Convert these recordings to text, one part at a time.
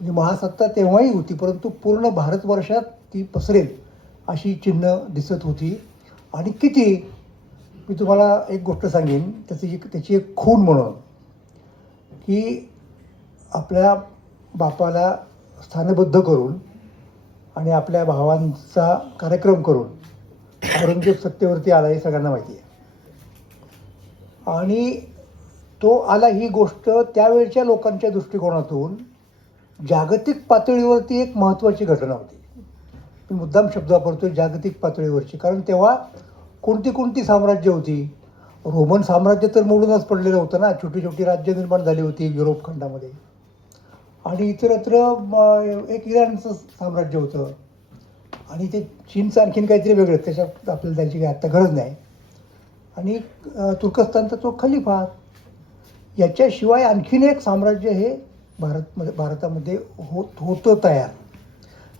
म्हणजे महासत्ता तेव्हाही होती, परंतु पूर्ण भारतवर्षात ती पसरेल अशी चिन्ह दिसत होती. आणि किती, मी तुम्हाला एक गोष्ट सांगेन त्याची एक खूण म्हणून, की आपल्या बापाला स्थानबद्ध करून आणि आपल्या भावांचा कार्यक्रम करून औरंगजेब सत्तेवरती आला हे सगळ्यांना माहिती आहे. आणि तो आला ही गोष्ट त्यावेळच्या लोकांच्या दृष्टिकोनातून जागतिक पातळीवरती एक महत्त्वाची घटना होती. मी मुद्दाम शब्द वापरतोय जागतिक पातळीवरची, कारण तेव्हा कोणती कोणती साम्राज्य होती. रोमन साम्राज्य तर मोडूनच पडलेलं होतं ना, छोटी छोटी राज्य निर्माण झाली होती युरोप खंडामध्ये. आणि इतरत्र एक इराणचं साम्राज्य होतं. आणि ते चीनचं आणखीन काहीतरी वेगळं, त्याच्यात आपल्याला त्यांची काही आत्ता गरज नाही. आणि तुर्कस्तानचा तो खलिफा. याच्याशिवाय आणखीन एक साम्राज्य हे भारतामध्ये होतं तयार.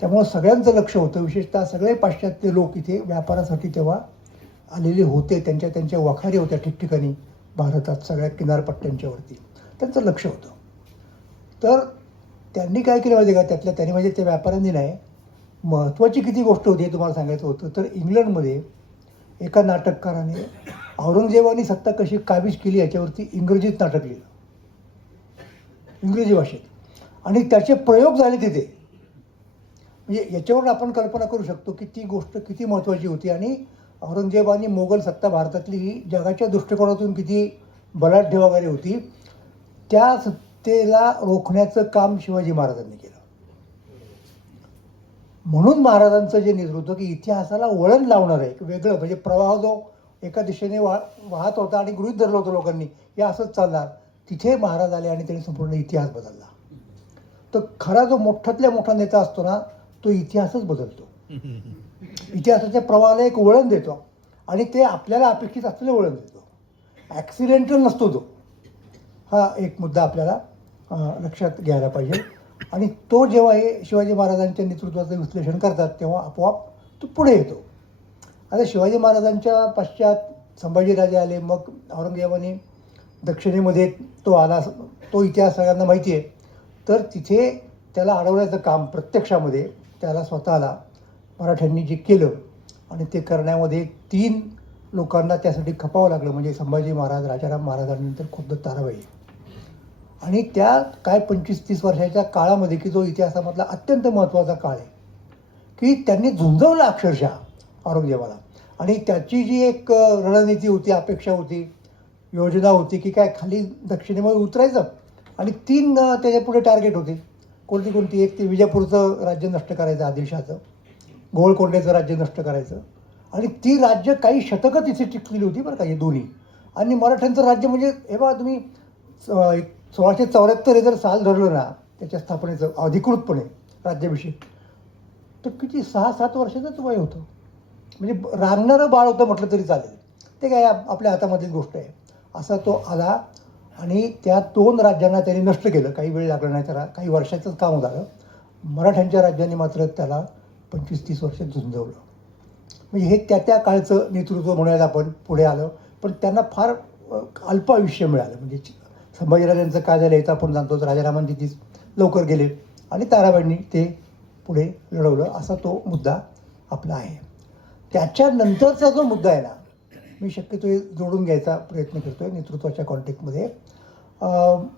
त्यामुळं सगळ्यांचं लक्ष होतं, विशेषतः सगळे पाश्चात्य लोक इथे व्यापारासाठी तेव्हा आलेले होते. त्यांच्या वखारी होत्या ठिकठिकाणी भारतात, सगळ्या किनारपट्ट्यांच्यावरती त्यांचं लक्ष होतं. तर त्यांनी काय केलं माहिती का, त्यांनी म्हणजे त्या व्यापाऱ्यांनी नाही, महत्त्वाची किती गोष्ट होती हे तुम्हाला सांगायचं होतं. तर इंग्लंडमध्ये एका नाटककाराने औरंगजेबाने सत्ता कशी काबीज केली याच्यावरती इंग्रजीत नाटक लिहिलं, इंग्रजी भाषेत. आणि त्याचे प्रयोग झाले तिथे. म्हणजे याच्यावरून आपण कल्पना करू शकतो की ती गोष्ट किती महत्त्वाची होती. आणि औरंगजेबाने मोगल सत्ता भारतातली ही जगाच्या दृष्टिकोनातून किती बलाढ्य वगैरे होती, त्या सत्तेला रोखण्याचं काम शिवाजी महाराजांनी केलं. म्हणून महाराजांचं जे नेतृत्व, की इतिहासाला वळण लावणार आहे, वेगळं म्हणजे प्रवाह जो एका दिशेने वाहत होता आणि गृहीत धरलं होतं लोकांनी हे असंच चालणार, तिथे महाराज आले आणि त्यांनी संपूर्ण इतिहास बदलला. तर खरा जो मोठ्यातल्या मोठा नेता असतो ना, तो इतिहासच बदलतो, इतिहासाच्या प्रवाहाला एक वळण देतो आणि ते आपल्याला अपेक्षित असलेलं वळण देतो, ॲक्सिडेंटल नसतो तो. हा एक मुद्दा आपल्याला लक्षात घ्यायला पाहिजे. आणि तो जेव्हा हे शिवाजी महाराजांच्या नेतृत्वाचं विश्लेषण करतात तेव्हा आपोआप तो पुढे येतो. आता शिवाजी महाराजांच्या पश्चात संभाजीराजे आले, मग औरंगजेबाने दक्षिणेमध्ये तो आला, तो इतिहास सगळ्यांना माहिती आहे. तर तिथे त्याला अडवण्याचं काम प्रत्यक्षामध्ये त्याला स्वतःला मराठ्यांनी जे केलं, आणि ते करण्यामध्ये 3 लोकांना त्यासाठी खपावं लागलं, म्हणजे संभाजी महाराज, राजाराम महाराज आणि नंतर खुद्द ताराबाई. आणि त्या काय 25-30 वर्षाच्या काळामध्ये, की जो इतिहासामधला अत्यंत महत्त्वाचा काळ आहे, की त्यांनी झुंजवलं अक्षरशः औरंगजेबाला. आणि त्याची जी एक रणनीती होती, अपेक्षा होती, योजना होती, की काय खाली दक्षिणेमध्ये उतरायचं आणि 3 त्याच्या पुढे टार्गेट होते. कोणती एक ते विजापूरचं राज्य नष्ट करायचं, आदिलशहाचं, गोवळकोंड्याचं राज्य नष्ट करायचं. आणि ती राज्य काही शतकं तिथे टिकलेली होती बरं का, हे दोन्ही. आणि मराठ्यांचं राज्य म्हणजे हे बघा तुम्ही, 1674 हे जर साल धरलं ना त्याच्या स्थापनेचं अधिकृतपणे राज्याभिषेक, तर किती 6-7 वर्षाचंच वय होतं. म्हणजे रांगणारं बाळ होतं म्हटलं तरी चालेल. ते काय आपल्या हातामधलीच गोष्ट आहे. असा तो आला आणि त्या 2 राज्यांना त्यांनी नष्ट केलं. काही वेळ लागला नाही, त्याला काही वर्षाचंच काम झालं. मराठ्यांच्या राज्यांनी मात्र त्याला 25-30 वर्ष झुंजवलं. म्हणजे हे त्या काळचं नेतृत्व म्हणायला आपण पुढे आलं. पण त्यांना फार अल्प आयुष्य मिळालं. म्हणजे संभाजीराजांचं काय झालं याचं आपण जाणतो, राजारामांनी तिथेच लवकर गेले आणि ताराबाईंनी ते पुढे लढवलं. असा तो मुद्दा आपला आहे. त्याच्यानंतरचा जो मुद्दा आहे ना, मी शक्यतो जोडून घ्यायचा प्रयत्न करतो आहे नेतृत्वाच्या कॉन्टेक्टमध्ये.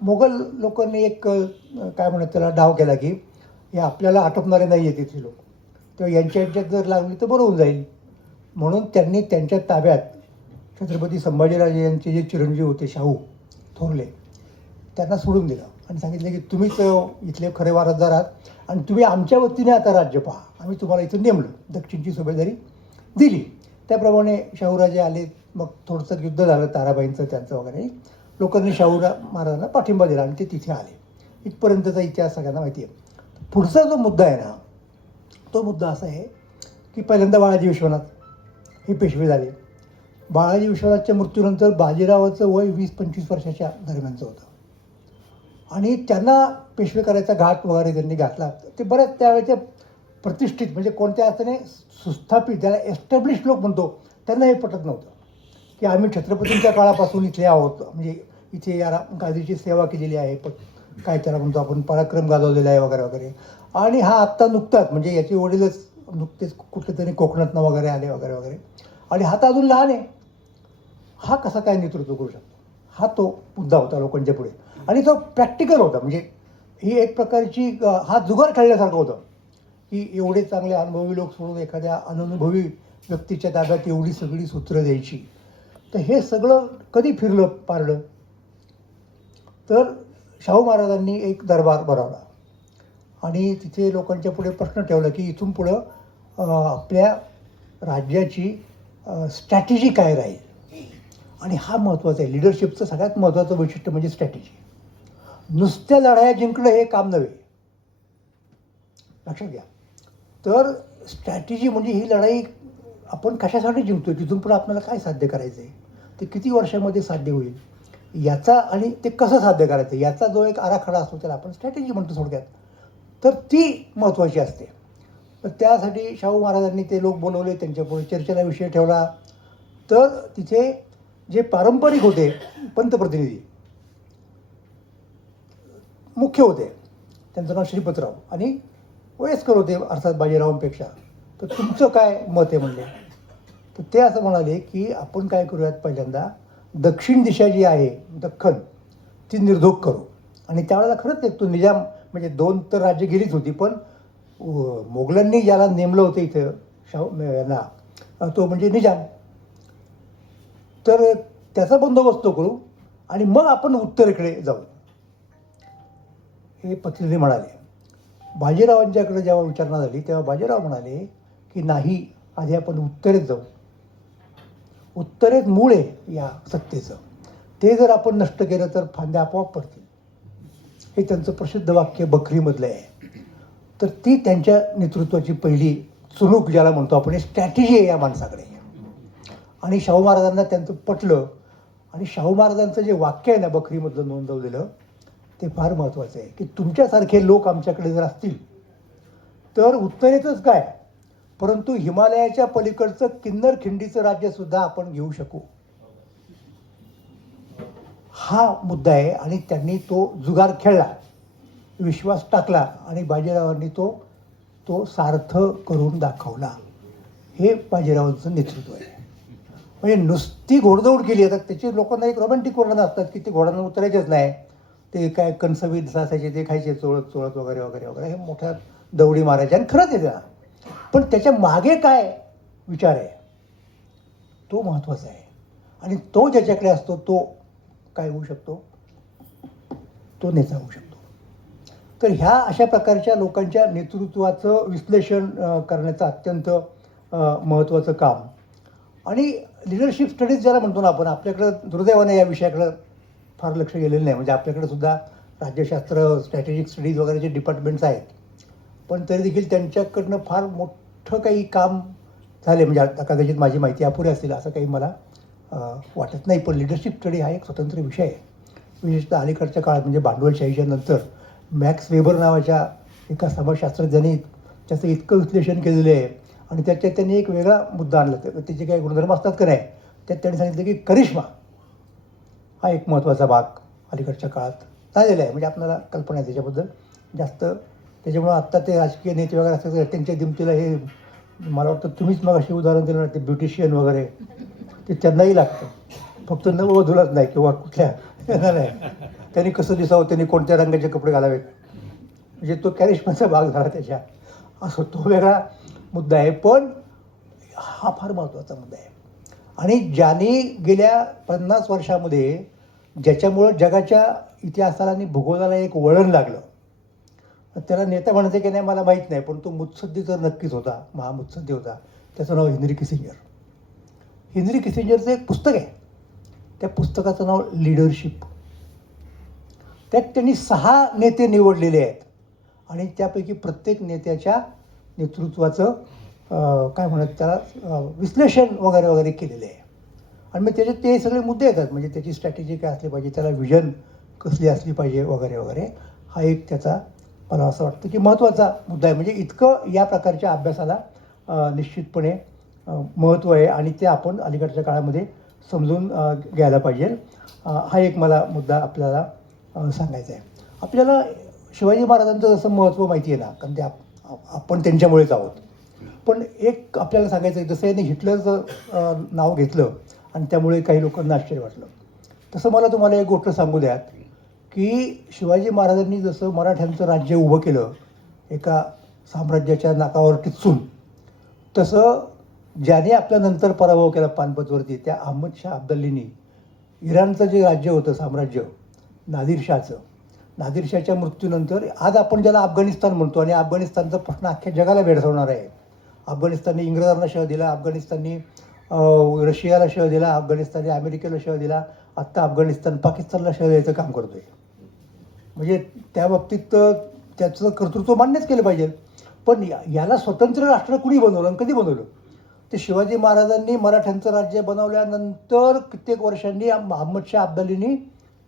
मोगल लोकांनी एक काय म्हणत त्याला डाव केला, की हे आपल्याला आटोपणारे नाही आहेत तिथले लोक, तेव्हा यांच्यात जर लागली तर बरं होऊन जाईल. म्हणून त्यांनी त्यांच्या ताब्यात छत्रपती संभाजीराजे यांचे जे चिरंजीव होते शाहू थोरले, त्यांना सोडून दिलं आणि सांगितलं की तुम्हीच इथले खरे वारसदार आहात आणि तुम्ही आमच्या वतीने आता राज्य पहा. आम्ही तुम्हाला इथं नेमलं, दक्षिणची सुभेदारी दिली. त्याप्रमाणे शाहूराजे आले. मग थोडंसं युद्ध झालं ताराबाईंचं त्यांचं वगैरे. लोकांनी शाहू महाराजांना पाठिंबा दिला आणि ते तिथे आले. इथपर्यंतचा इतिहास सगळ्यांना माहिती आहे. पुढचा जो मुद्दा आहे ना, तो मुद्दा असा आहे की पहिल्यांदा बाळाजी विश्वनाथ हे पेशवे झाले. बाळाजी विश्वनाथच्या मृत्यूनंतर बाजीरावाचं वय 20-25 वर्षाच्या दरम्यानचं होतं आणि त्यांना पेशवे करायचा घाट वगैरे त्यांनी घातला. ते बऱ्याच त्यावेळेच्या प्रतिष्ठित म्हणजे कोणत्या अर्थाने सुस्थापित, त्याला एस्टॅब्लिश लोक म्हणतो, त्यांना हे पटत नव्हतं की आम्ही छत्रपतींच्या काळापासून इथे आहोत, म्हणजे इथे या गादीची सेवा केलेली आहे, काय त्याला म्हणतो आपण पराक्रम गाजवलेला आहे वगैरे वगैरे. आणि हा आत्ता नुकताच म्हणजे याचे वडीलच नुकतेच कुठले तरी कोकणातनं वगैरे आले वगैरे वगैरे, आणि हा तर अजून लहान आहे. हा कसा काय नेतृत्व करू शकतो, हा तो मुद्दा होता लोकांच्या पुढे. आणि तो प्रॅक्टिकल होता. म्हणजे ही एक प्रकारची हा जुगार खेळल्यासारखं होतं की एवढे चांगले अनुभवी लोक सोडून एखाद्या अननुभवी व्यक्तीच्या ताब्यात एवढी सगळी सूत्रं द्यायची. तर हे सगळं कधी फिरलं पारलं, तर शाहू महाराजांनी एक दरबार भरवला आणि तिथे लोकांच्या पुढे प्रश्न ठेवला की इथून पुढं आपल्या राज्याची स्ट्रॅटेजी काय राहील. आणि हा महत्त्वाचा आहे. लिडरशिपचं सगळ्यात महत्त्वाचं वैशिष्ट्य म्हणजे स्ट्रॅटेजी. नुसत्या लढाया जिंकणं हे काम नव्हे, लक्षात घ्या. तर स्ट्रॅटेजी म्हणजे ही लढाई आपण कशासाठी जिंकतोय, तिथून पुढे आपल्याला काय साध्य करायचं आहे, ते किती वर्षामध्ये साध्य होईल याचा, आणि ते कसं साध्य करायचं याचा जो एक आराखडा असतो त्याला आपण स्ट्रॅटेजी म्हणतो थोडक्यात. तर ती महत्त्वाची असते. तर त्यासाठी शाहू महाराजांनी ते लोक बोलवले, त्यांच्यापुढे चर्चेला विषय ठेवला. तर तिथे जे पारंपरिक होते पंतप्रतिनिधी मुख्य होते, त्यांचं नाव श्रीपतराव, आणि वयस्कर होते अर्थात बाजीरावांपेक्षा. तर तुमचं काय मत आहे म्हणले. तर ते असं म्हणाले की आपण काय करूयात, पहिल्यांदा दक्षिण दिशा जी आहे दख्खन ती निर्धोक करू. आणि त्यावेळेला खरंच एक तो निजाम म्हणजे 2 तर राज्य गेलीच होती, पण मोगलांनी ज्याला नेमलं होतं इथं यांना, तो म्हणजे निजाम. तर त्याचा बंदोबस्त करू आणि मग आपण उत्तरेकडे जाऊ, हे प्रतिनिधी म्हणाले. बाजीरावांच्याकडे जेव्हा विचारणा झाली तेव्हा बाजीराव म्हणाले की नाही, आधी आपण उत्तरेत जाऊ. उत्तरेत मूळ आहे या सत्तेचं, ते जर आपण नष्ट केलं तर फांद्या आपोआप पडतील. हे त्यांचं प्रसिद्ध वाक्य बखरीमधलं आहे. तर ती त्यांच्या नेतृत्वाची पहिली चुणूक ज्याला म्हणतो आपण, स्ट्रॅटेजी आहे या माणसाकडे. आणि शाहू महाराजांना त्यांचं पटलं. आणि शाहू महाराजांचं जे वाक्य आहे ना बखरीमधलं नोंदवलेलं, ते फार महत्त्वाचं आहे की तुमच्यासारखे लोक आमच्याकडे जर असतील तर उत्तरेतच काय, परंतु हिमालयाच्या पलीकडचं किन्नर खिंडीचं राज्यसुद्धा आपण घेऊ शकू. हा मुद्दा आहे. आणि त्यांनी तो जुगार खेळला, विश्वास टाकला, आणि बाजीरावांनी तो सार्थ करून दाखवला. हे बाजीरावांचं नेतृत्व आहे. म्हणजे नुसती घोडदौड केली. आता त्याची लोकांना एक रोमॅन्टिक वर्णन असतात की ते घोड्यांना उतरायचेच नाही, ते काय कणसवीत असायचे ते खायचे चोळत चोळत वगैरे वगैरे वगैरे, हे मोठ्या दौडी मारायच्या. आणि खरंच आहे त्या, पण त्याच्या मागे काय विचार आहे तो महत्त्वाचा आहे. आणि तो ज्याच्याकडे असतो तो काय होऊ शकतो, तो नेता होऊ शकतो. तर ह्या अशा प्रकारच्या लोकांच्या नेतृत्वाचं विश्लेषण करण्याचं अत्यंत महत्त्वाचं काम. आणि लिडरशिप स्टडीज ज्याला म्हणतो ना आपण, आपल्याकडं दुर्दैवाने या विषयाकडं फार लक्ष गेलेलं नाही. म्हणजे आपल्याकडे सुद्धा राज्यशास्त्र, स्ट्रॅटेजिक स्टडीज वगैरेचे डिपार्टमेंट्स आहेत, पण तरी देखील त्यांच्याकडनं फार मोठं काही काम झाले. म्हणजे आता कदाचित माझी माहिती अपुरी असतील असं काही मला वाटत नाही. पण लिडरशिप स्टडी हा एक स्वतंत्र विषय आहे. विशेषतः अलीकडच्या काळात म्हणजे भांडवलशाहीच्या नंतर मॅक्स वेबर नावाच्या एका समाजशास्त्रज्ञांनी त्याचं इतकं विश्लेषण केलेलं आहे. आणि त्याच्यात त्यांनी एक वेगळा मुद्दा आणला. त्याचे काही गुणधर्म असतात का नाही, त्यात त्यांनी सांगितलं की करिश्मा हा एक महत्त्वाचा भाग अलीकडच्या काळात झालेला आहे. म्हणजे आपल्याला कल्पना आहे त्याच्याबद्दल जास्त. त्याच्यामुळं आत्ता ते राजकीय नेते वगैरे असतात त्यांच्या दिमतीला हे, मला वाटतं तुम्हीच मग अशी उदाहरण दिलं ना, ते ब्युटिशियन वगैरे, ते त्यांनाही लागतं. फक्त नववधूलाच नाही किंवा कुठल्या नाही, त्यांनी कसं दिसावं, त्यांनी कोणत्या रंगाचे कपडे घालावेत, म्हणजे तो कॅरिश्माचा भाग झाला त्याच्या. असं तो वेगळा मुद्दा आहे. पण हा फार महत्त्वाचा मुद्दा आहे. आणि ज्याने गेल्या 50 वर्षामध्ये ज्याच्यामुळं जगाच्या इतिहासाला आणि भूगोलाला एक वळण लागलं, त्याला नेता म्हणायचं की नाही मला माहीत नाही, पण तो मुत्सद्दी तर नक्कीच होता, महामुत्सद्दी होता. त्याचं नाव हेनरी किसिंजर. हेनरी किसिंजरचं एक पुस्तक आहे, त्या पुस्तकाचं नाव लीडरशिप. त्यात त्यांनी 6 नेते निवडलेले आहेत आणि त्यापैकी प्रत्येक नेत्याच्या नेतृत्वाचं काय म्हणत त्याला विश्लेषण वगैरे वगैरे केलेलं आहे. आणि मग त्याच्यात ते सगळे मुद्दे येतात. म्हणजे त्याची स्ट्रॅटेजी काय असली पाहिजे, त्याला विजन कसली असली पाहिजे वगैरे वगैरे. हा एक त्याचा मला असं वाटतं की महत्त्वाचा मुद्दा आहे. म्हणजे इतकं या प्रकारच्या अभ्यासाला निश्चितपणे महत्त्व आहे आणि ते आपण अलीकडच्या काळामध्ये समजून घ्यायला पाहिजे. हा एक मला मुद्दा आपल्याला सांगायचा आहे. आपल्याला शिवाजी महाराजांचं जसं महत्त्व माहिती आहे ना, कारण ते आपण त्यांच्यामुळेच आहोत. पण एक आपल्याला सांगायचं आहे, जसं यांनी हिटलरचं नाव घेतलं आणि त्यामुळे काही लोकांना आश्चर्य वाटलं, तसं मला तुम्हाला एक गोष्ट सांगू द्यात की शिवाजी महाराजांनी जसं मराठ्यांचं राज्य उभं केलं एका साम्राज्याच्या नाकावर टिचून, तसं ज्याने आपल्यानंतर पराभव केला पानिपतवरती त्या अहमद शाह अब्दालींनी इराणचं जे राज्य होतं साम्राज्य नादिरशाहच्या मृत्यूनंतर आज आपण ज्याला अफगाणिस्तान म्हणतो, आणि अफगाणिस्तानचा प्रश्न अख्ख्या जगाला भेडसावणार आहे. अफगाणिस्तानने इंग्रजांना शह दिला, अफगाणिस्ताननी रशियाला शह दिला, अफगाणिस्तानने अमेरिकेला शह दिला, आत्ता अफगाणिस्तान पाकिस्तानला शह द्यायचं काम करतोय. म्हणजे त्या बाबतीत त्याचं कर्तृत्व मान्यच केलं पाहिजे. पण याला स्वतंत्र राष्ट्र कुणी बनवलं आणि कधी बनवलं? ते शिवाजी महाराजांनी मराठ्यांचं राज्य बनवल्यानंतर कित्येक वर्षांनी अहमद शाह अब्दालींनी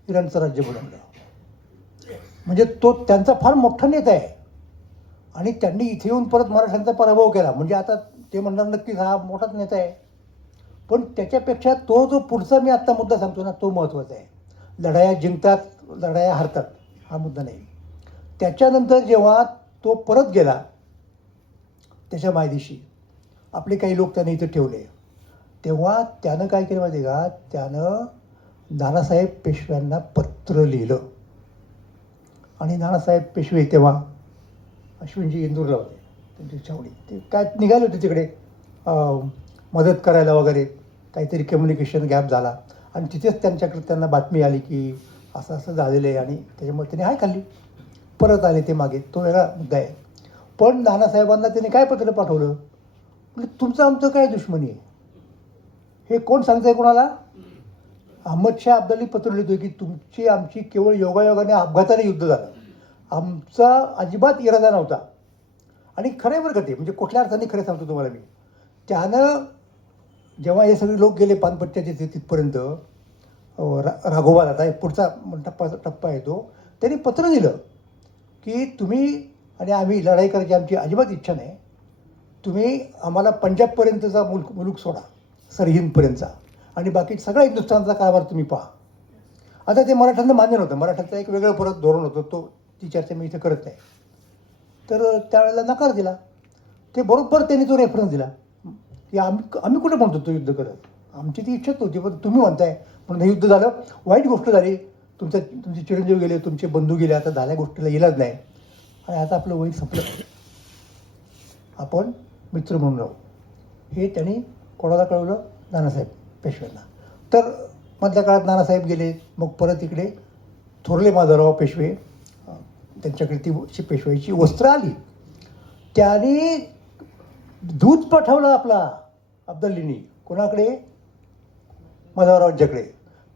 इराणचं राज्य बनवलं. म्हणजे तो त्यांचा फार मोठा नेता आहे आणि त्यांनी इथे येऊन परत मराठ्यांचा पराभव केला. म्हणजे आता ते म्हणणार नक्कीच हा मोठाच नेता आहे. पण त्याच्यापेक्षा तो जो पुढचा मी आत्ता मुद्दा सांगतो ना, तो महत्त्वाचा आहे. लढाया जिंकतात, लढाया हरतात, हा मुद्दा नाही. त्याच्यानंतर जेव्हा तो परत गेला त्याच्या मायदेशी, आपले काही लोक त्याने इथं ठेवले, तेव्हा त्यानं काय केलं माहिती आहे का? त्यानं नानासाहेब पेशव्यांना पत्र लिहिलं. आणि नानासाहेब पेशवे तेव्हा अश्विनजी इंदूरला होते, त्यांची छावणी, ते काय निघाले होते तिकडे मदत करायला वगैरे. काहीतरी कम्युनिकेशन गॅप झाला आणि तिथेच त्यांना बातमी आली की असं असं झालेलं आहे, आणि त्याच्यामुळे त्याने हाय खाल्ली, परत आले ते मागे. तो वेगळा मुद्दा आहे. पण नानासाहेबांना त्याने काय पत्र पाठवलं? म्हणजे तुमचं आमचं काय दुश्मनी आहे? हे कोण सांगतंय कोणाला? अहमद शाह अब्दाली पत्र लिहितोय की तुमची आमची केवळ योगायोगाने अपघाताने युद्ध झालं, आमचा अजिबात इरादा नव्हता. आणि खरं आहे बरं का ते, म्हणजे कुठल्या अर्थाने खरं सांगतो तुम्हाला मी. त्यानं जेव्हा हे सगळे लोक गेले पानपट्ट्याचे तिथपर्यंत, राघोबाला, आता पुढचा टप्पा येतो, त्यांनी पत्र दिलं की तुम्ही आणि आम्ही लढाई करायची आमची अजिबात इच्छा नाही, तुम्ही आम्हाला पंजाबपर्यंतचा मुलूक सोडा, सरहिंदपर्यंतचा, आणि बाकी सगळा हिंदुस्थानचा कारभार तुम्ही पहा. आता ते मराठ्यांना मान्य नव्हतं, मराठ्यांचं एक वेगळं परत धोरण होतं, ती चर्चा मी इथे करत नाही. तर त्यावेळेला नकार दिला. ते बरोबर त्यांनी तो रेफरन्स दिला की आम्ही कुठं म्हणतो तो युद्ध करत, आमची ती इच्छाच नव्हती, पण तुम्ही म्हणताय म्हणून हे युद्ध झालं. वाईट गोष्ट झाली, तुमचे चिरंजीव गेले, तुमचे बंधू गेले, आता झाल्या गोष्टीला इलाज नाही, आणि आता आपलं वय संपलं, आपण मित्र म्हणून राहू. हे त्यांनी कोणाला कळवलं? नानासाहेब पेशव्यांना. तर मधल्या काळात नानासाहेब गेले, मग परत इकडे थोरले माधवराव पेशवे, त्यांच्याकडे ती पेशवाईची वस्त्र आली. त्याने दूध पाठवलं आपला अब्दालींनी कोणाकडे? माधवरावांच्याकडे.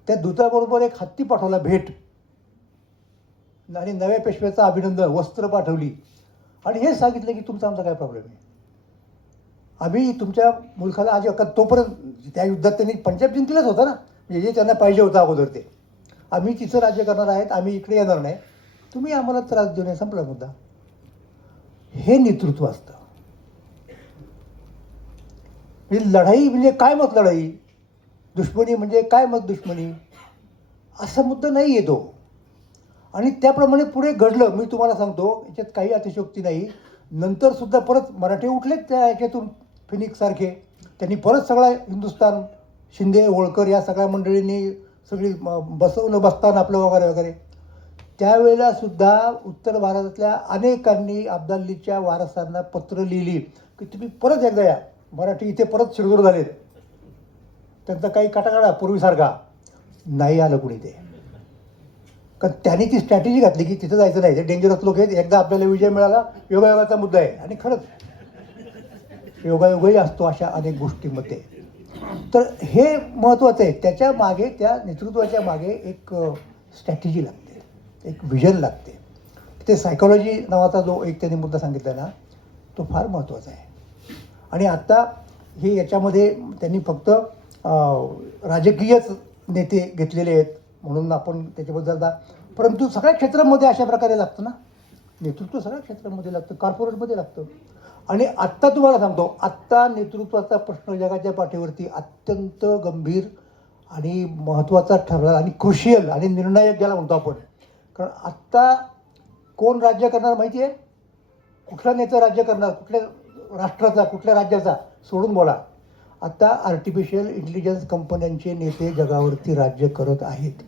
त्या दूताबरोबर एक हत्ती पाठवला भेट, आणि नव्या पेशव्याचं अभिनंदन, वस्त्र पाठवली, आणि हेच सांगितलं की तुमचा आमचा काय प्रॉब्लेम आहे, आम्ही तुमच्या मुलखाला आज तोपर्यंत त्या युद्धात त्यांनी पंजाब जिंकलंच होतं ना, म्हणजे जे त्यांना पाहिजे होतं अगोदर ते, आम्ही तिचं राज्य करणार आहेत, आम्ही इकडे येणार नाही, तुम्ही आम्हाला त्रास देऊ नये, संपला मुद्दा. हे नेतृत्व असतं. म्हणजे लढाई म्हणजे काय मत लढाई, दुश्मनी म्हणजे काय मत दुश्मनी, असा मुद्दा नाही येतो. आणि त्याप्रमाणे पुढे घडलं. मी तुम्हाला सांगतो, याच्यात काही अतिशयोक्ती नाही. नंतर सुद्धा परत मराठे उठलेत त्या याच्यातून, फिनिक्ससारखे. त्यांनी परत सगळा हिंदुस्थान, शिंदे, होळकर या सगळ्या मंडळींनी सगळी बसवलं बसताना आपलं वगैरे वगैरे. त्यावेळेला सुद्धा उत्तर भारतातल्या अनेकांनी अब्दालीच्या वारसांना पत्र लिहिली की तुम्ही परत एकदा या, मराठी इथे परत शिरजोर झालेत. त्यांचा काही काटाकाटा पूर्वीसारखा नाही आलं कुणी ते, कारण त्यांनी ती स्ट्रॅटेजी घातली की तिथं जायचं नाही, ते डेंजरस लोक आहेत, एकदा आपल्याला विजय मिळाला, योगायोगाचा मुद्दा आहे. आणि खरंच योगायोगही असतो अशा अनेक गोष्टींमध्ये. तर हे महत्त्वाचं आहे. त्याच्या मागे, त्या नेतृत्वाच्या मागे एक स्ट्रॅटेजी लागते, एक विजन लागते. ते सायकोलॉजी नावाचा जो एक त्यांनी मुद्दा सांगितला ना, तो फार महत्त्वाचा आहे. आणि आत्ता हे याच्यामध्ये त्यांनी फक्त राजकीयच नेते घेतलेले आहेत म्हणून आपण त्याच्याबद्दल परंतु सगळ्या क्षेत्रांमध्ये अशा प्रकारे लागतं ना, नेतृत्व सगळ्या क्षेत्रांमध्ये लागतं, कॉर्पोरेटमध्ये लागतं. आणि आत्ता तुम्हाला सांगतो, आत्ता नेतृत्वाचा प्रश्न जगाच्या पाठीवरती अत्यंत गंभीर आणि महत्त्वाचा ठरला आणि क्रुशियल आणि निर्णायक ज्याला म्हणतो आपण. कारण आत्ता कोण राज्य करणार माहिती आहे? कुठला नेता राज्य करणार, कुठल्या राष्ट्राचा, कुठल्या राज्याचा सोडून बोला. आता आर्टिफिशियल इंटेलिजन्स कंपन्यांचे नेते जगावरती राज्य करत आहेत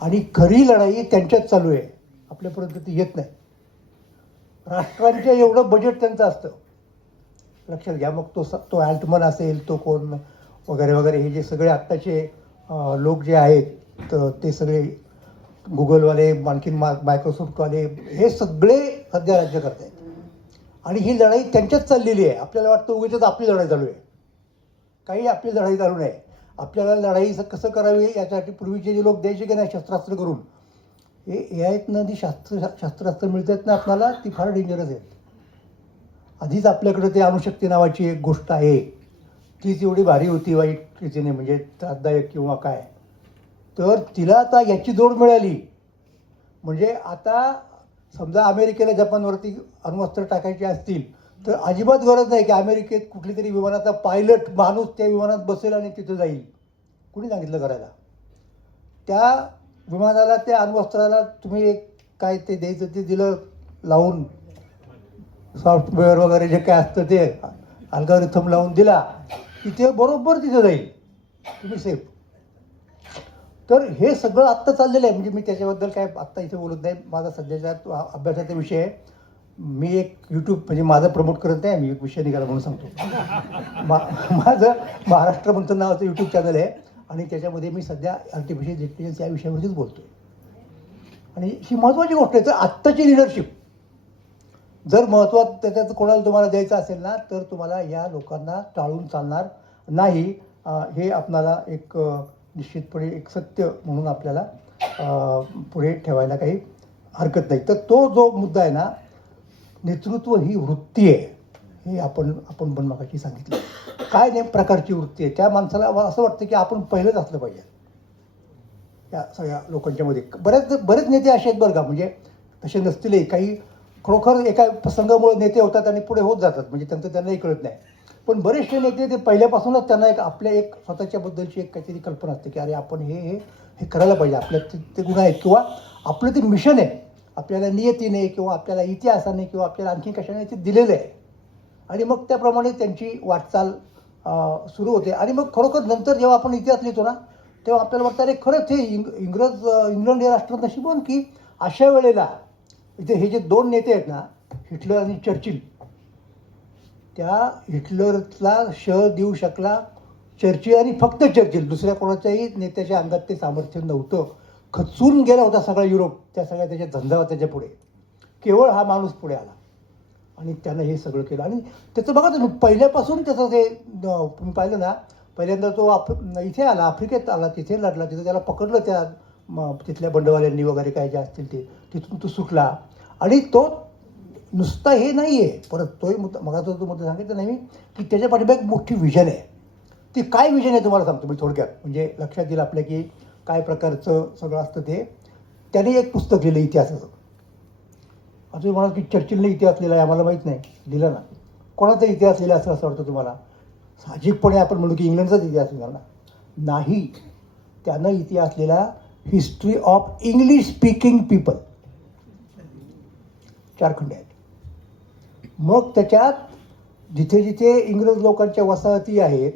आणि खरी लढाई त्यांच्याच चालू आहे, आपल्यापर्यंत ती येत नाही. राष्ट्रांच्या एवढं बजेट त्यांचं असतं, लक्षात घ्या. मग तो अल्टमन असेल, तो कोण वगैरे वगैरे, हे जे सगळे आत्ताचे लोक जे आहेत, तर ते सगळे गुगलवाले, आणखीन मायक्रोसॉफ्टवाले, हे सगळे सध्या राज्य करत आहेत आणि ही लढाई त्यांच्याच चाललेली आहे. आपल्याला वाटतं उगीच आपली लढाई चालू आहे. काही आपली लढाई चालू नाही. आपल्याला लढाई कसं करावी यासाठी पूर्वीचे जे लोक द्यायचे की नाही शस्त्रास्त्र करून, हे आहेत ना, ती शस्त्रास्त्र मिळतात ना आपल्याला, ती फार डेंजरस आहेत. आधीच आपल्याकडे ते अणुशक्ती नावाची एक गोष्ट आहे, तीच एवढी भारी होती वाईट रीतीने, म्हणजे त्रासदायक किंवा काय, तर तिला आता याची जोड मिळाली. म्हणजे आता समजा अमेरिकेला जपानवरती अण्वस्त्र टाकायचे असतील तर अजिबात गरज नाही की अमेरिकेत कुठली तरी विमानाचा पायलट माणूस त्या विमानात बसेल आणि तिथं जाईल. कुणी सांगितलं करायला? त्या विमानाला, त्या अण्वस्त्राला तुम्ही एक काय ते द्यायचं ते दिलं लावून, सॉफ्टवेअर वगैरे जे काय असतं ते अल्गोरिथम लावून दिला की ते बरोबर तिथं जाईल, तुम्ही सेफ. तर हे सगळं आत्ता चाललेलं आहे. म्हणजे मी त्याच्याबद्दल काय आत्ता इथे बोलत नाही, माझा सध्याच्या अभ्यासाचा विषय आहे. मी एक यूट्यूब, म्हणजे माझं प्रमोट करत नाही, मी एक विषय निघाला म्हणून सांगतो. माझं महाराष्ट्र मंथन नावाचं यूट्यूब चॅनल आहे आणि त्याच्यामध्ये मी सध्या आर्टिफिशियल इंटेलिजन्स या विषयावरतीच बोलतो आहे. आणि ही महत्त्वाची गोष्ट आहे. तर आत्ताची लिडरशिप जर महत्त्वाचं त्याच्यात कोणाला तुम्हाला द्यायचं असेल ना, तर तुम्हाला या लोकांना टाळून चालणार नाही. हे आपल्याला एक निश्चितपणे एक सत्य म्हणून आपल्याला पुढे ठेवायला काही हरकत नाही. तर तो जो मुद्दा आहे ना, नेतृत्व ही वृत्ती आहे, हे आपण पण मगाशी सांगितलं. काय नेम प्रकारची वृत्ती आहे? त्या माणसाला असं वाटतं की आपण पहिलंच असलं पाहिजे या सगळ्या लोकांच्यामध्ये. बरेच नेते असे आहेत बरं का, म्हणजे तसे नसतीलही, काही खरोखर एका प्रसंगामुळे नेते होतात आणि पुढे होत जातात, म्हणजे त्यांनाही कळत नाही. पण बरेचसे नेते ते पहिल्यापासूनच त्यांना आपल्या एक स्वतःच्याबद्दलची एक काहीतरी कल्पना असते की अरे आपण हे करायला पाहिजे, आपल्यात ते गुण आहेत किंवा आपलं ते मिशन आहे, आपल्याला नियतीने किंवा आपल्याला इतिहासाने किंवा आपल्याला आणखी कशाने ते दिलेलं आहे. आणि मग त्याप्रमाणे त्यांची वाटचाल सुरू होते. आणि मग खरोखर नंतर जेव्हा आपण इतिहास लिहितो ना, तेव्हा आपल्याला वाटतं अरे खरंच हे इंग्लंड हे राष्ट्र नशीबवान की अशा वेळेला इथे हे जे दोन नेते आहेत ना, हिटलर आणि चर्चिल, त्या हिटलरला देऊ शकला चर्चिल आणि फक्त चर्चिल. दुसऱ्या कोणाच्याही नेत्याच्या अंगात ते सामर्थ्य नव्हतं. खचून गेला होता सगळा युरोप, त्या सगळ्या त्याच्या धंदा त्याच्या पुढे. केवळ हा माणूस पुढे आला आणि त्यानं हे सगळं केलं. आणि त्याचं बघा तुम्ही पहिल्यापासून त्याचं ते तुम्ही पाहिलं ना, पहिल्यांदा तो इथे आला, आफ्रिकेत आला, तिथे लढला, तिथं त्याला पकडलं त्या तिथल्या बंडवाल्यांनी वगैरे काय जे असतील ते, तिथून तो सुटला. आणि तो नुसता हे नाही आहे, परत तोही मगाचा जो मुद्दा सांगितलं नाही मी, की त्याच्या पाठीमागे एक मोठी विजन आहे. ती काय विजन आहे तुम्हाला सांगतो मी थोडक्यात, म्हणजे लक्षात येईल आपल्या की काय प्रकारचं सगळं असतं ते. त्याने एक पुस्तक लिहिलं इतिहासाचं. असं म्हणाल की चर्चिलने इतिहास लिहिला आहे, आम्हाला माहीत नाही, लिहिलं ना. कोणाचा इतिहास लिहिला असं वाटतं तुम्हाला? साहजिकपणे आपण म्हणू की इंग्लंडचाच इतिहास लिहिला ना. नाही, त्यानं इतिहास लिहिला history of English speaking people. 4 खंड आहेत. मग त्याच्यात जिथे जिथे इंग्रज लोकांच्या वसाहती आहेत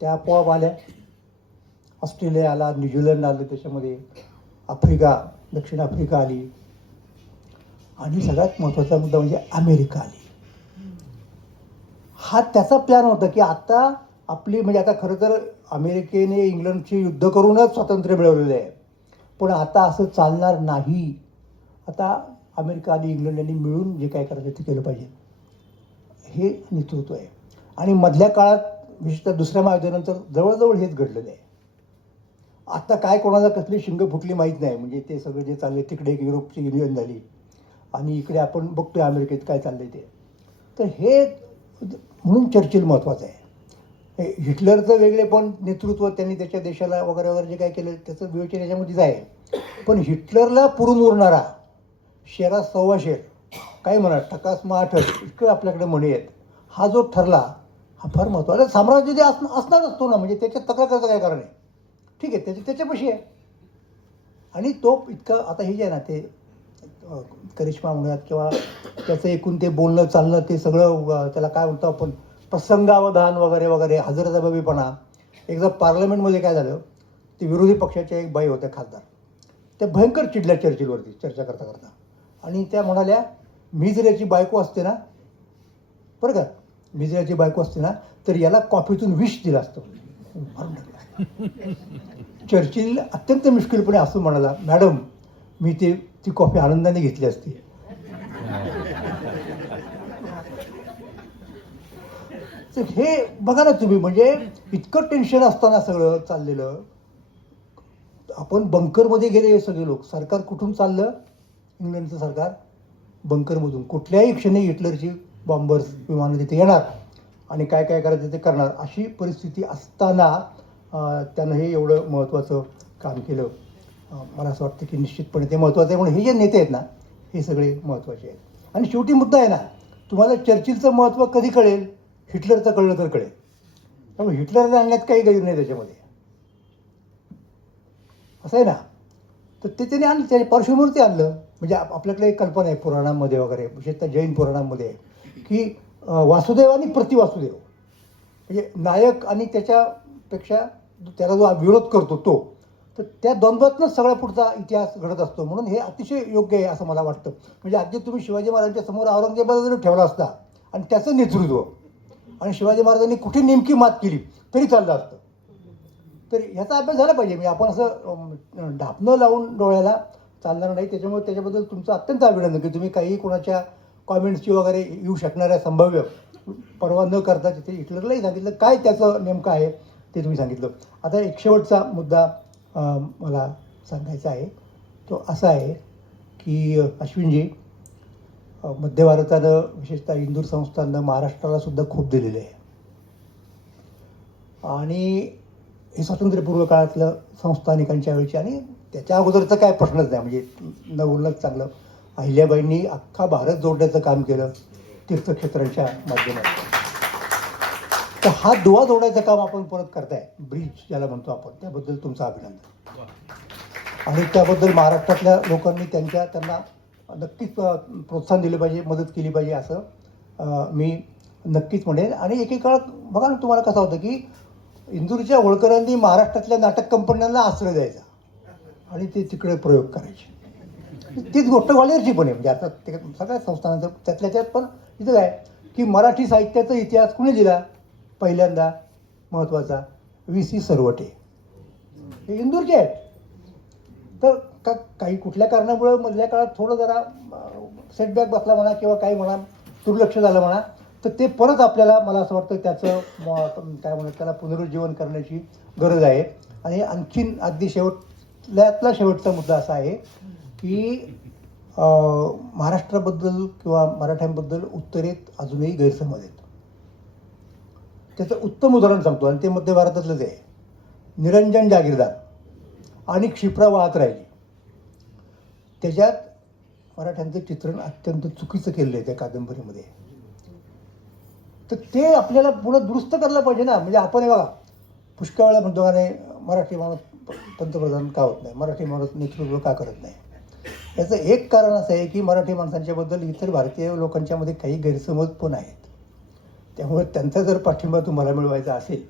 त्या आपोआप आल्या. ऑस्ट्रेलिया आला, न्यूझीलंड आलं, त्याच्यामध्ये आफ्रिका, दक्षिण आफ्रिका आली आणि सगळ्यात महत्त्वाचा मुद्दा म्हणजे अमेरिका आली. हा त्याचा प्लॅन होता की आता आपली, म्हणजे आता खरं तर अमेरिकेने इंग्लंडची युद्ध करूनच स्वातंत्र्य मिळवलेलं आहे, पण आता असं चालणार नाही. आता अमेरिका आणि इंग्लंड यांनी मिळून जे काय करायचं ते केलं पाहिजे, हे नेतृत्व आहे. आणि मधल्या काळात विशेषतः दुसऱ्या महायुद्धानंतर जवळजवळ हेच घडलेलं आहे. आता काय कोणाला कसली शिंग फुटली माहीत नाही, म्हणजे ते सगळं जे चालले तिकडे एक युरोपची युनियन झाली आणि इकडे आपण बघतोय अमेरिकेत काय चाललंय ते. तर हे म्हणून चर्चिल महत्त्वाचं आहे. हिटलरचं वेगळे पण नेतृत्व, त्यांनी त्याच्या देशाला वगैरे वगैरे जे काय केलं त्याचं विवेचन याच्यामध्येच आहे. पण हिटलरला पुरून उरणारा शेरा सव्वा शेर, काय म्हणा ठकास माठ इतकं आपल्याकडे म्हणे आहेत, हा जो ठरला हा फार महत्त्वाचा. साम्राज्य जे असणार असतो ना, म्हणजे त्याच्यात तक्रार करायचं काय कारण आहे? ठीक आहे, त्याच्यापाशी आहे. आणि तो इतका आता हे जे आहे ना ते करिश्मा म्हणूयात किंवा त्याचं एकूण ते बोलणं चालणं ते सगळं त्याला काय म्हणतो आपण प्रसंगावधान वगैरे वगैरे हजरजबाबीपणा. एकदा पार्लमेंटमध्ये काय झालं, ते विरोधी पक्षाच्या एक बाई होत्या खासदार, त्या भयंकर चिडल्या चर्चिलवरती चर्चा करता करता, आणि त्या म्हणाल्या मी जर याची बायको असते ना, बरं का, मी जर याची बायको असते ना तर याला कॉफीतून विष दिलं असतं. चर्चिल अत्यंत मुश्किलपणे असं म्हणाला, मॅडम मी ती कॉफी आनंदाने घेतली असती. तर हे बघा ना तुम्ही, म्हणजे इतकं टेन्शन असताना सगळं चाललेलं, आपण बंकरमध्ये गेले सगळे लोक. सरकार कुठून चाललं, इंग्लंडचं सरकार बंकरमधून. कुठल्याही क्षणी हिटलरची बॉम्बर्स विमानं तिथे येणार आणि काय काय करायचं ते करणार, अशी परिस्थिती असताना त्यानं हे एवढं महत्त्वाचं काम केलं. मला असं वाटतं की निश्चितपणे ते महत्त्वाचं आहे. म्हणून हे जे नेते आहेत ना, हे सगळे महत्त्वाचे आहेत. आणि शेवटी मुद्दा आहे ना, तुम्हाला चर्चिलचं महत्त्व कधी कळेल, हिटलरचं कळलं तर कळेल. त्यामुळे हिटलरला आणण्यात काही गैर नाही त्याच्यामध्ये, असं आहे ना. तर ते त्याने आणलं, त्याच्या पार्श्वभूमीवरती आणलं. म्हणजे आपल्याकडे एक कल्पना आहे पुराणांमध्ये वगैरे, विशेषतः जैन पुराणांमध्ये आहे की वासुदेव आणि प्रतिवासुदेव, म्हणजे नायक आणि त्याच्यापेक्षा त्याला जो विरोध करतो तो, तर त्या द्वंद्वातूनच सगळा पुढचा इतिहास घडत असतो. म्हणून हे अतिशय योग्य आहे असं मला वाटतं. म्हणजे अगदी तुम्ही शिवाजी महाराजांच्या समोर औरंगजेबाला जरी ठेवला असता आणि त्याचं नेतृत्व, आणि शिवाजी महाराजांनी कुठे नेमकी मात केली तरी चाललं असतं. तर ह्याचा अभ्यास झाला पाहिजे. म्हणजे आपण असं ढापणं लावून डोळ्याला चालणार नाही. त्याच्यामुळे त्याच्याबद्दल तुमचं अत्यंत अभिनंदन की तुम्ही काही कोणाच्या कॉमेंट्सची वगैरे येऊ शकणाऱ्या संभाव्य परवा न करता तिथे हिटलरलाही सांगितलं काय त्याचं नेमकं आहे ते तुम्ही सांगितलं. आता एक शेवटचा मुद्दा मला सांगायचा आहे, तो असा आहे की अश्विनजी, मध्य भारतानं विशेषतः इंदूर संस्थाननं महाराष्ट्राला सुद्धा खूप दिलेलं आहे. आणि हे स्वातंत्र्यपूर्व काळातलं संस्थानिकांच्या वेळची, आणि त्याच्या अगोदरचं काय प्रश्नच नाही. म्हणजे न बोलणंच चांगलं. अहिल्याबाईंनी अख्खा भारत जोडण्याचं काम केलं तीर्थक्षेत्रांच्या माध्यमातून. तर हा दुवा जोडायचं काम आपण परत करताय, ब्रिज ज्याला म्हणतो आपण, त्याबद्दल तुमचं अभिनंदन. आणि त्याबद्दल महाराष्ट्रातल्या लोकांनी त्यांना नक्कीच प्रोत्साहन दिलं पाहिजे, मदत केली पाहिजे असं मी नक्कीच म्हणेन. आणि एकेकाळात बघा ना, तुम्हाला कसं होतं की इंदूरच्या होळकरांनी महाराष्ट्रातल्या नाटक कंपन्यांना आश्रय द्यायचा आणि ते तिकडे प्रयोग करायचे. तीच गोष्ट ग्वाल्हेरची पण आहे. म्हणजे आता ते सगळ्या संस्थानांचं त्यातल्या त्यात. पण इथं काय की मराठी साहित्याचा इतिहास कुणी दिला पहिल्यांदा महत्त्वाचा, V.C. सरवटे, हे इंदूरचे आहेत. तर काही कुठल्या कारणामुळे मधल्या काळात थोडं जरा सेटबॅक बसला म्हणा किंवा काही म्हणा, दुर्लक्ष झालं म्हणा, तर ते परत आपल्याला, मला असं वाटतं त्याचं काय म्हणतात त्याला, पुनरुज्जीवन करण्याची गरज आहे. आणि आणखीन अगदी शेवटल्यातला शेवटचा मुद्दा असा आहे की महाराष्ट्राबद्दल किंवा मराठ्यांबद्दल उत्तरेत अजूनही गैरसमज आहेत. त्याचं उत्तम उदाहरण सांगतो, आणि ते मध्य भारतातलंच आहे. निरंजन जागीरदार आणि क्षिप्रा वाहत राहिली, त्याच्यात मराठ्यांचं चित्रण अत्यंत चुकीचं केलेलं आहे त्या कादंबरीमध्ये. तर ते आपल्याला पुढं दुरुस्त करायला पाहिजे ना. म्हणजे आपण हे बघा, पुष्कळ वेळा म्हणतो का नाही, मराठी माणूस पंतप्रधान का होत नाही, मराठी माणूस नेतृत्व का करत नाही. याचं एक कारण असं आहे की मराठी माणसांच्याबद्दल इतर भारतीय लोकांच्यामध्ये काही गैरसमज पण आहेत. त्यामुळे त्यांचा जर पाठिंबा तुम्हाला मिळवायचा असेल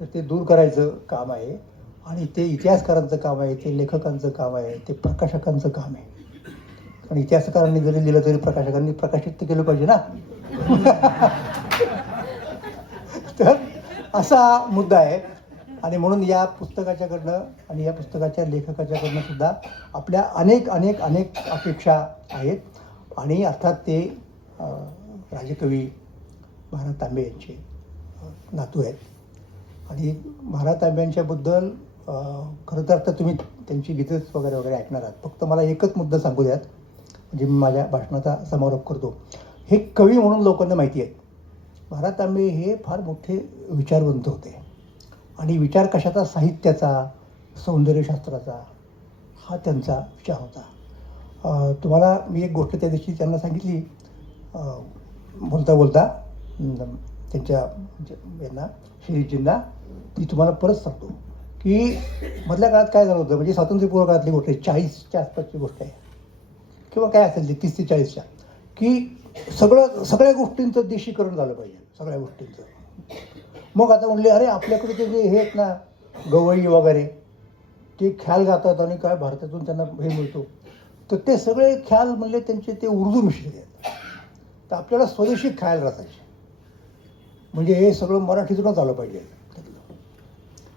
तर ते दूर करायचं काम आहे. आणि ते इतिहासकारांचं काम आहे, ते लेखकांचं काम आहे, ते प्रकाशकांचं काम आहे. आणि इतिहासकारांनी जरी दिलं तरी प्रकाशकांनी प्रकाशित तर केलं पाहिजे ना. तर असा मुद्दा आहे. आणि म्हणून या पुस्तकाच्याकडनं आणि या पुस्तकाच्या लेखकाच्याकडनं सुद्धा आपल्या अनेक अनेक अनेक अपेक्षा आहेत. आणि अर्थात ते राजकवी महाराज तांबे यांचे नातू आहेत. आणि महाराज तांब्यांच्याबद्दल खरं तर आता तुम्ही त्यांची गीतच वगैरे वगैरे ऐकणार आहात. फक्त मला एकच मुद्दा सांगू द्यात, म्हणजे मी माझ्या भाषणाचा समारोप करतो. हे कवी म्हणून लोकांना माहिती आहे, महाराज तांबे हे फार मोठे विचारवंत होते. आणि विचार कशाचा, साहित्याचा, सौंदर्यशास्त्राचा, हा त्यांचा विचार होता. तुम्हाला मी एक गोष्ट त्या दिवशी त्यांना सांगितली बोलता बोलता, त्यांच्या यांना शिरीषजींना, ती तुम्हाला परत सांगतो. की मधल्या काळात काय झालं होतं, म्हणजे स्वातंत्र्यपूर्व काळातली गोष्ट आहे, 40च्या आसपासची गोष्ट आहे किंवा काय असेल ती 30 ते 40च्या, की सगळ्या गोष्टींचं देशीकरण झालं पाहिजे, सगळ्या गोष्टींचं. मग आता म्हणले अरे आपल्याकडे ते जे हे आहेत ना गवई वगैरे ते ख्याल गातात आणि काय भारतातून त्यांना हे मिळतो, तर ते सगळे ख्याल म्हणले त्यांचे ते उर्दू मिश्रित आहेत, तर आपल्याला स्वदेशी ख्याल रचायचे, म्हणजे हे सगळं मराठीतूनच आलं पाहिजे,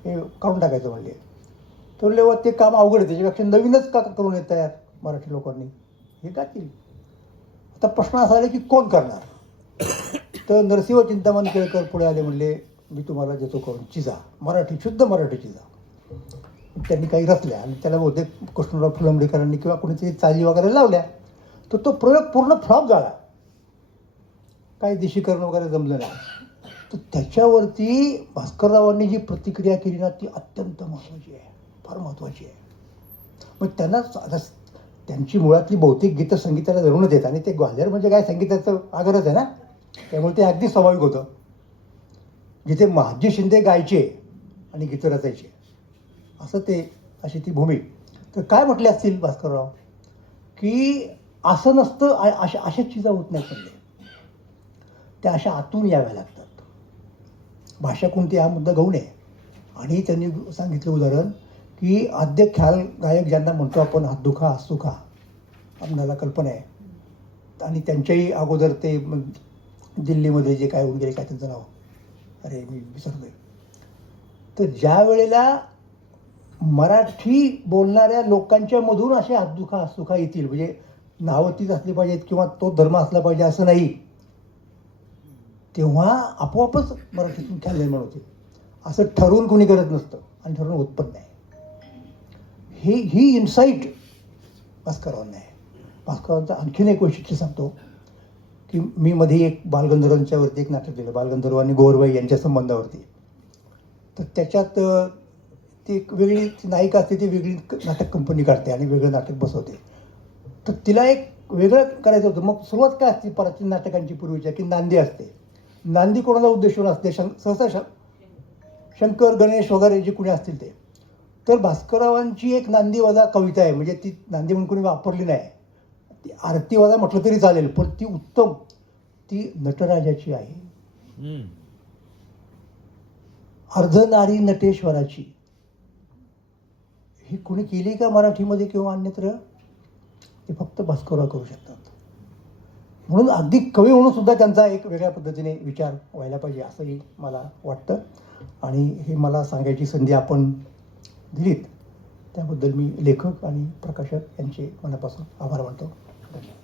हे काढून टाकायचं म्हणले. तर ते काम अवघड आहे, त्याच्यापेक्षा नवीनच का करून येत तयार मराठी लोकांनी, हे गातील. आता प्रश्न असा आला की कोण करणार, तर नरसिंह चिंतामण केळकर पुढे आले, म्हणले मी तुम्हाला देतो करून चिजा, मराठी शुद्ध मराठी चिजा. त्यांनी काही रचल्या आणि त्याला बहुतेक कृष्णराव फुलंब्रीकरांनी किंवा कोणीतरी चाली वगैरे लावल्या, तर तो प्रयोग पूर्ण फ्लॉप झाला, काही देशीकरण वगैरे जमलं नाही. तर त्याच्यावरती भास्कररावांनी जी प्रतिक्रिया केली ना ती अत्यंत महत्त्वाची आहे, फार महत्त्वाची आहे. मग त्यांना आता त्यांची मुळातली बहुतेक गीतं संगीताला धरूनच येत, आणि ते ग्वाल्हेर म्हणजे काय संगीताचं आगरच आहे ना, त्यामुळे ते अगदी स्वाभाविक होतं. जिथे महाजी शिंदे गायचे आणि गीतं रचायचे असं ते, अशी ती भूमी. तर काय म्हटले असतील भास्करराव की असं नसतं, अशा चिजा होत नाही म्हणले, त्या अशा आतून याव्या लागतात. भाषा कोणती हा मुद्दा गौण आहे. आणि त्यांनी सांगितलं उदाहरण की आद्य ख्याल गायक ज्यांना म्हणतो आपण हातदुखा हसुखा, आपल्याला कल्पना आहे, आणि त्यांच्याही अगोदर ते दिल्लीमध्ये जे काय होऊन गेले, काय त्यांचं नाव अरे मी विसरलोय, तर ज्या वेळेला मराठी बोलणाऱ्या लोकांच्या मधून असे हातदुखा हसुखा येतील, म्हणजे नावं तीच असली पाहिजेत किंवा तो धर्म असला पाहिजे असं नाही, तेव्हा आपोआपच मराठीतून ख्याल निर्माण होते. असं ठरवून कोणी करत नसतं आणि ठरवून होत पण नाही. ही इन्साईट भास्कररावांना आहे. भास्कररावांचं आणखीन एक वैशिष्ट्य सांगतो की मी मध्ये एक बालगंधर्वांच्यावरती एक नाटक दिलं, बालगंधर्व आणि गोरबाई यांच्या संबंधावरती. तर त्याच्यात ती एक वेगळी नायिका असते, ती वेगळी नाटक कंपनी काढते आणि वेगळं नाटक बसवते. तर तिला एक वेगळं करायचं होतं. मग सुरुवात काय असते प्राचीन नाटकांची पूर्वीच्या, की नांदी असते. नांदी कोणाला उद्देशून असते, सहसा शंकर गणेश वगैरे जे कुणी असतील ते. तर भास्कररावांची एक नांदीवादा कविता आहे, म्हणजे ती नांदी म्हणून कोणी वापरली नाही, ती आरतीवादा म्हटलं तरी चालेल, पण ती उत्तम, ती नटराजाची आहे, अर्धनारी नटेश्वराची. ही कुणी केली का मराठीमध्ये किंवा अन्यत्र, ते फक्त भास्करराव करू शकतात. म्हणून अगदी कवी म्हणून सुद्धा त्यांचा एक वेगळ्या पद्धतीने विचार व्हायला पाहिजे असंही मला वाटतं. आणि हे मला सांगायची संधी आपण दिलीत त्याबद्दल मी लेखक आणि प्रकाशक यांचे मनापासून आभार मानतो. धन्यवाद.